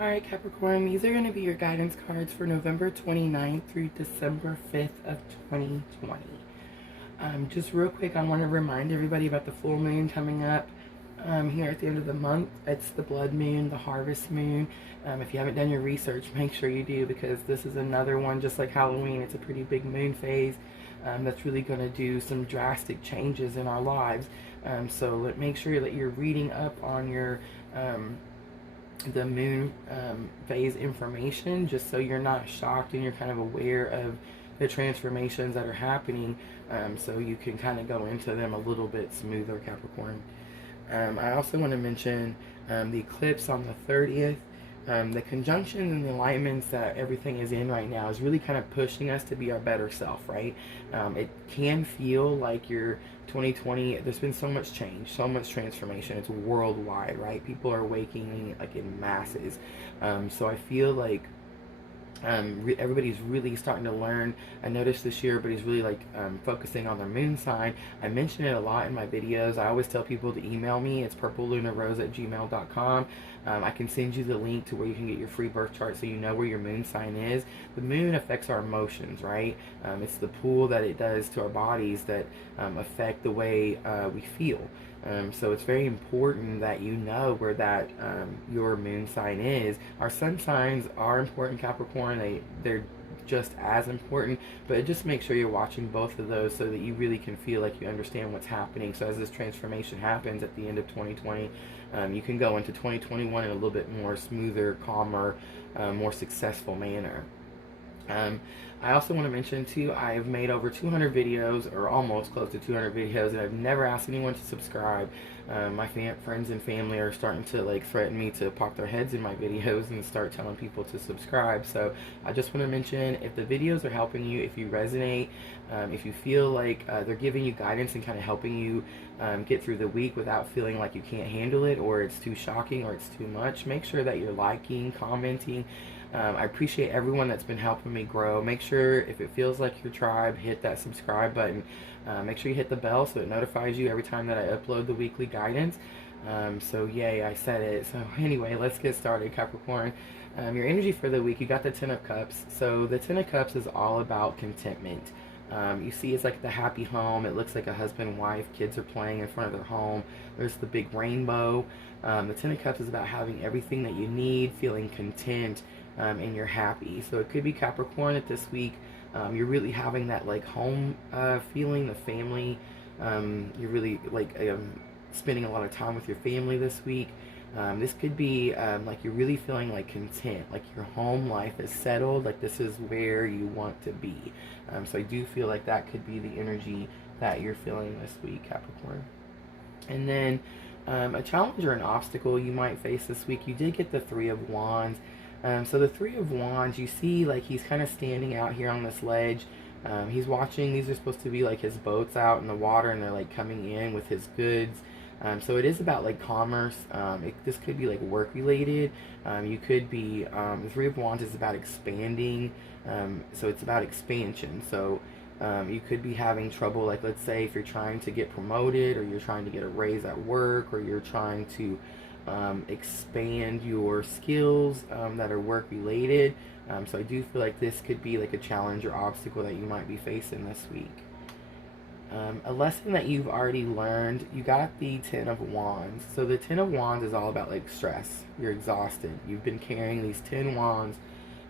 Alright, Capricorn, these are going to be your guidance cards for November 29th through December 5th of 2020. Just real quick, I want to remind everybody about the full moon coming up here at the end of the month. It's the blood moon, the harvest moon. If you haven't done your research, make sure you do, because this is another one, just like Halloween. It's a pretty big moon phase that's really going to do some drastic changes in our lives. So make sure that you're reading up on your the moon phase information, just so you're not shocked and you're kind of aware of the transformations that are happening, so you can kind of go into them a little bit smoother, Capricorn. I also want to mention the eclipse on the 30th. The conjunctions and the alignments that everything is in right now is really kind of pushing us to be our better self, right? It can feel like your 2020, there's been so much change, so much transformation. It's worldwide, right? People are awakening like in masses. So I feel like everybody's really starting to learn. I noticed this year everybody's really focusing on their moon sign. I mention it a lot in my videos. I always tell people to email me. It's purplelunarose@gmail.com. I can send you the link to where you can get your free birth chart, so you know where your moon sign is. The moon affects our emotions, right? It's the pull that it does to our bodies that affect the way we feel. So it's very important that you know where that your moon sign is. Our sun signs are important, Capricorn. They're just as important, but just make sure you're watching both of those so that you really can feel like you understand what's happening. So as this transformation happens at the end of 2020, you can go into 2021 in a little bit more smoother, calmer, more successful manner. I also want to mention too, I've made over 200 videos, or almost close to 200 videos, and I've never asked anyone to subscribe. My friends and family are starting to threaten me to pop their heads in my videos and start telling people to subscribe. So I just want to mention, if the videos are helping you, if you resonate, if you feel like they're giving you guidance and kind of helping you get through the week without feeling like you can't handle it, or it's too shocking, or it's too much, make sure that you're liking, commenting. I appreciate everyone that's been helping me grow. Make sure, if it feels like your tribe, hit that subscribe button. Make sure you hit the bell so it notifies you every time that I upload the weekly guidance. So yay, I said it. So anyway, let's get started, Capricorn. Your energy for the week, you got the Ten of Cups. So the Ten of Cups is all about contentment. You see, it's like the happy home. It looks like a husband and wife. Kids are playing in front of their home. There's the big rainbow. The Ten of Cups is about having everything that you need, feeling content, and you're happy. So it could be, Capricorn, that this week you're really having that home feeling, the family. You're really spending a lot of time with your family this week. This could be you're really feeling content, like your home life is settled, like this is where you want to be. So I do feel like that could be the energy that you're feeling this week, Capricorn. And then a challenge or an obstacle you might face this week, you did get the Three of Wands. So the Three of Wands, you see he's kind of standing out here on this ledge. He's watching. These are supposed to be his boats out in the water, and they're coming in with his goods. So it is about commerce. This could be work related. You could be, the Three of Wands is about expanding. So it's about expansion. So you could be having trouble, let's say if you're trying to get promoted, or you're trying to get a raise at work, or you're trying to expand your skills that are work related. So I do feel like this could be a challenge or obstacle that you might be facing this week. A lesson that you've already learned, you got the Ten of Wands. So the Ten of Wands is all about stress. You're exhausted. You've been carrying these 10 wands.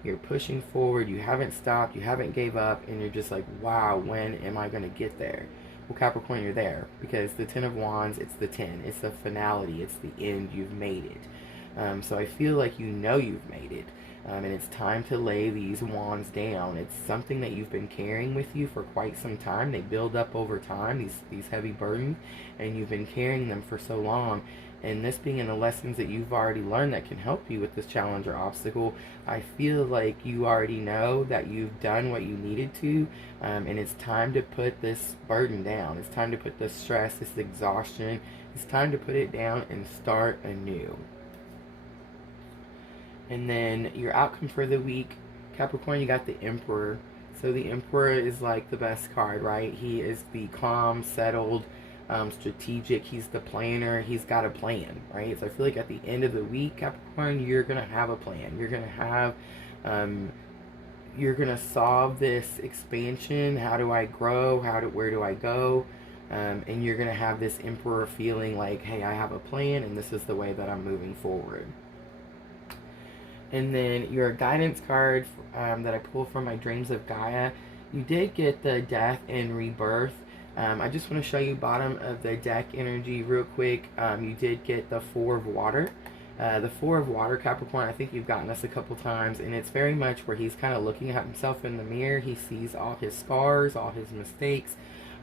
You're pushing forward. You haven't stopped. You haven't gave up. And you're just wow, when am I going to get there? Well, Capricorn, you're there, because the Ten of Wands, it's the 10. It's the finality. It's the end. You've made it. So I feel like you've made it. And it's time to lay these wands down. It's something that you've been carrying with you for quite some time. They build up over time, these heavy burdens, and you've been carrying them for so long. And this being in the lessons that you've already learned that can help you with this challenge or obstacle, I feel like you already know that you've done what you needed to, and it's time to put this burden down. It's time to put this stress, this exhaustion, it's time to put it down and start anew. And then your outcome for the week, Capricorn, you got the Emperor. So the Emperor is the best card, right? He is the calm, settled, strategic. He's the planner. He's got a plan, right? So I feel like at the end of the week, Capricorn, you're going to have a plan. You're going to have, you're going to solve this expansion. How do I grow? Where do I go? And you're going to have this Emperor feeling like, hey, I have a plan and this is the way that I'm moving forward. And then your guidance card that I pulled from my Dreams of Gaia, you did get the Death and Rebirth. I just want to show you bottom of the deck energy real quick. You did get the Four of Water. The Four of Water, Capricorn, I think you've gotten this a couple times, and it's very much where he's kind of looking at himself in the mirror. He sees all his scars, all his mistakes,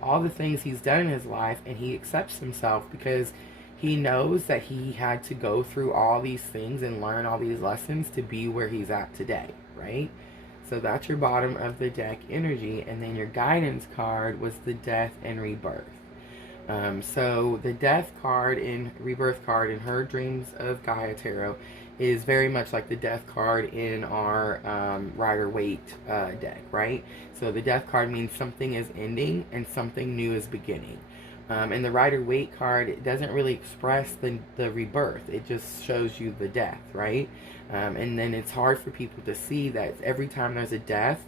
all the things he's done in his life, and he accepts himself because he knows that he had to go through all these things and learn all these lessons to be where he's at today, right? So that's your bottom of the deck energy. And then your guidance card was the Death and Rebirth. So the Death card and Rebirth card in her Dreams of Gaia Tarot is very much like the Death card in our Rider-Waite deck, right? So the Death card means something is ending and something new is beginning. And the Rider-Waite card, it doesn't really express the rebirth. It just shows you the death, right? And then it's hard for people to see that every time there's a death,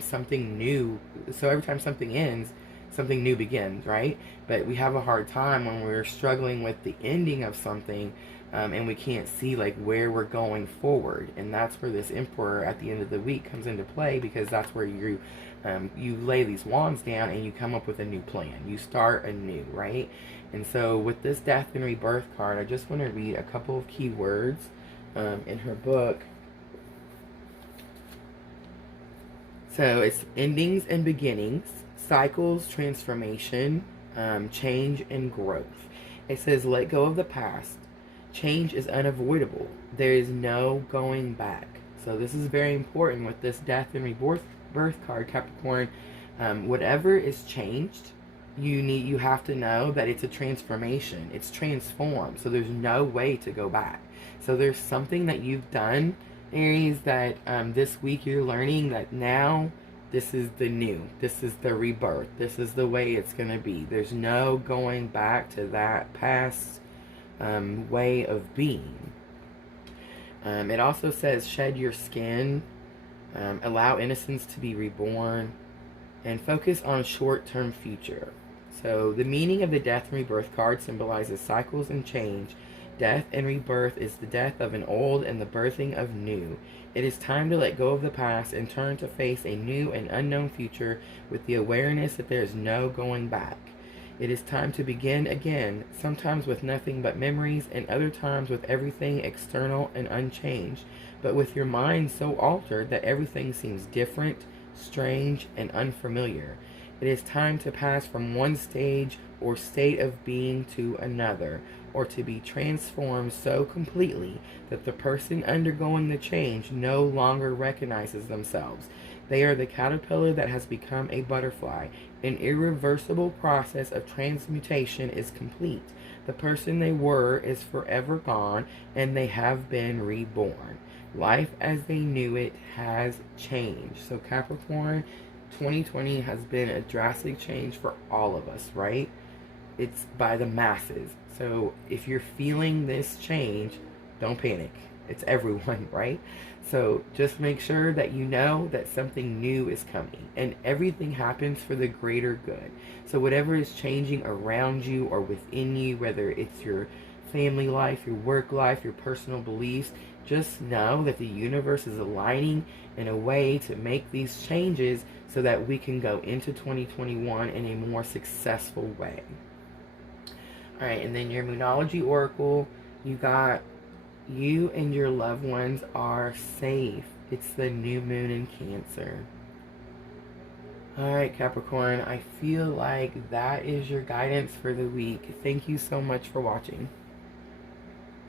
something new. So every time something ends, something new begins, right? But we have a hard time when we're struggling with the ending of something, and we can't see like where we're going forward. And that's where this Emperor at the end of the week comes into play, because that's where you lay these wands down and you come up with a new plan. You start anew, right? And so with this Death and Rebirth card, I just want to read a couple of key words in her book. So it's endings and beginnings, cycles, transformation, change, and growth. It says, let go of the past. Change is unavoidable. There is no going back. So this is very important with this Death and Rebirth card, Capricorn. Whatever is changed, you have to know that it's a transformation. It's transformed. So there's no way to go back. So there's something that you've done, Aries, that this week you're learning that now this is the new. This is the rebirth. This is the way it's going to be. There's no going back to that past way of being. It also says shed your skin, allow innocence to be reborn, and focus on short-term future. So the meaning of the Death and Rebirth card symbolizes cycles and change. Death and rebirth is the death of an old and the birthing of new. It is time to let go of the past and turn to face a new and unknown future with the awareness that there is no going back. It is time to begin again, sometimes with nothing but memories, and other times with everything external and unchanged, but with your mind so altered that everything seems different, strange, and unfamiliar. It is time to pass from one stage or state of being to another, or to be transformed so completely that the person undergoing the change no longer recognizes themselves. They are the caterpillar that has become a butterfly. An irreversible process of transmutation is complete. The person they were is forever gone, and they have been reborn. Life as they knew it has changed. So Capricorn, 2020 has been a drastic change for all of us, right? It's by the masses. So if you're feeling this change, don't panic. It's everyone, right? So just make sure that you know that something new is coming, and everything happens for the greater good. So whatever is changing around you or within you, whether it's your family life, your work life, your personal beliefs, just know that the universe is aligning in a way to make these changes so that we can go into 2021 in a more successful way. Alright, and then your Moonology Oracle, you got you and your loved ones are safe. It's the new moon in Cancer. Alright, Capricorn, I feel like that is your guidance for the week. Thank you so much for watching.